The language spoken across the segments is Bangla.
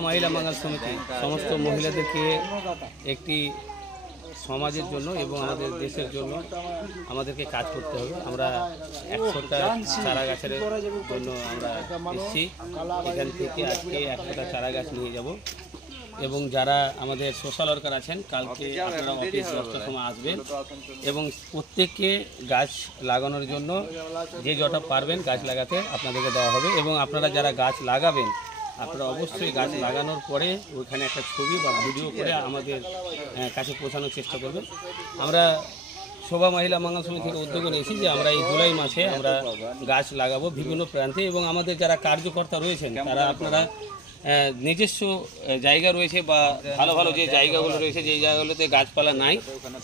महिला मंगल समिति समस्त महिलाদেরকে একটি সমাজের জন্য এবং আমাদের দেশের জন্য আমাদেরকে কাজ করতে হবে। আমরা 100টা চারা গাছের জন্য আমরা এসেছি, এখান থেকে আজকে 100টা চারা গাছ নিয়ে যাব এবং যারা আমাদের সোশ্যাল ওয়ার্কার আছেন কালকে আপনারা অফিস 10টার সময় আসবেন এবং প্রত্যেককে গাছ লাগানোর জন্য যে যটা পারবেন গাছ লাগাতে আপনাদেরকে দেওয়া হবে এবং আপনারা যারা গাছ লাগাবেন আপনারা অবশ্যই গাছ লাগানোর পরে ওইখানে একটা ছবি বা ভিডিও করে আমাদের কাছে পৌঁছানোর চেষ্টা করবেন। আমরা শোভা মহিলা মঙ্গল সমিতি থেকে উদ্যোগ নিয়েছি যে আমরা এই জুলাই মাসে আমরা গাছ লাগাবো বিভিন্ন প্রান্তে এবং আমাদের যারা কার্যকর্তা রয়েছেন তারা আপনারা নিজস্ব জায়গা রয়েছে বা ভালো ভালো যে জায়গাগুলো রয়েছে যেই জায়গাগুলোতে গাছপালা নাই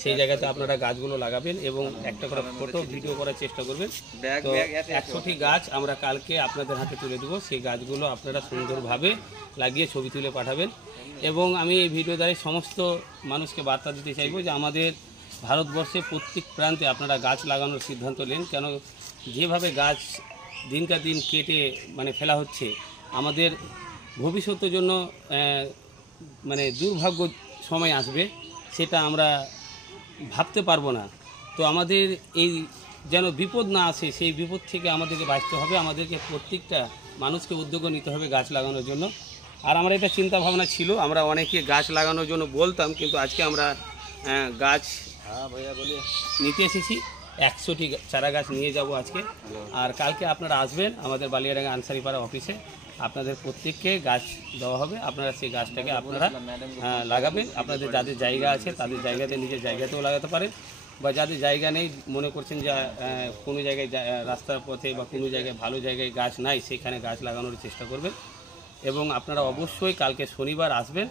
সেই জায়গাতে আপনারা গাছগুলো লাগাবেন এবং একটা করে ফটো ভিডিও করার চেষ্টা করবেন। তো 100টি গাছ আমরা কালকে আপনাদের হাতে তুলে দেবো, সেই গাছগুলো আপনারা সুন্দরভাবে লাগিয়ে ছবি তুলে পাঠাবেন এবং আমি এই ভিডিও দ্বারা সমস্ত মানুষকে বার্তা দিতে চাইবো যে আমাদের ভারতবর্ষে প্রত্যেক প্রান্তে আপনারা গাছ লাগানোর সিদ্ধান্ত নেন, কেন যেভাবে গাছ দিনকার দিন কেটে ফেলা হচ্ছে আমাদের ভবিষ্যতের জন্য মানে দুর্ভাগ্য সময় আসবে সেটা আমরা ভাবতে পারবো না। তো আমাদের এই যেন বিপদ না আসে সেই বিপদ থেকে আমাদেরকে বাঁচতে হবে, আমাদেরকে প্রত্যেকটা মানুষকে উদ্যোগ নিতে হবে গাছ লাগানোর জন্য। আর আমরা এটা চিন্তা ভাবনা ছিল, আমরা অনেকে গাছ লাগানোর জন্য বলতাম কিন্তু আজকে আমরা গাছ নিতে এসেছি, 100টি চারা গাছ নিয়ে যাব আজকে। আর কালকে আপনারা আসবেন আমাদের বালিয়াডাঙ্গা আনসারিপাড়া অফিসে, আপনাদের প্রত্যেককে গাছ দেওয়া হবে, আপনারা সেই গাছটাকে আপনারা লাগাবেন। আপনাদের যাদের জায়গা আছে তাদের জায়গাতে নিজের জায়গাতেও লাগাতে পারেন বা যাদের জায়গা নেই মনে করছেন যে কোনো জায়গায় রাস্তার পথে বা কোনো জায়গায় ভালো জায়গায় গাছ নাই সেখানে গাছ লাগানোর চেষ্টা করবেন এবং আপনারা অবশ্যই কালকে শনিবার আসবেন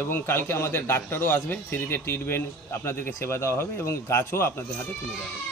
এবং কালকে আমাদের ডাক্তারও আসবে, ফ্রিতে ট্রিটমেন্ট আপনাদেরকে সেবা দেওয়া হবে এবং গাছও আপনাদের হাতে তুলে দেওয়া হবে।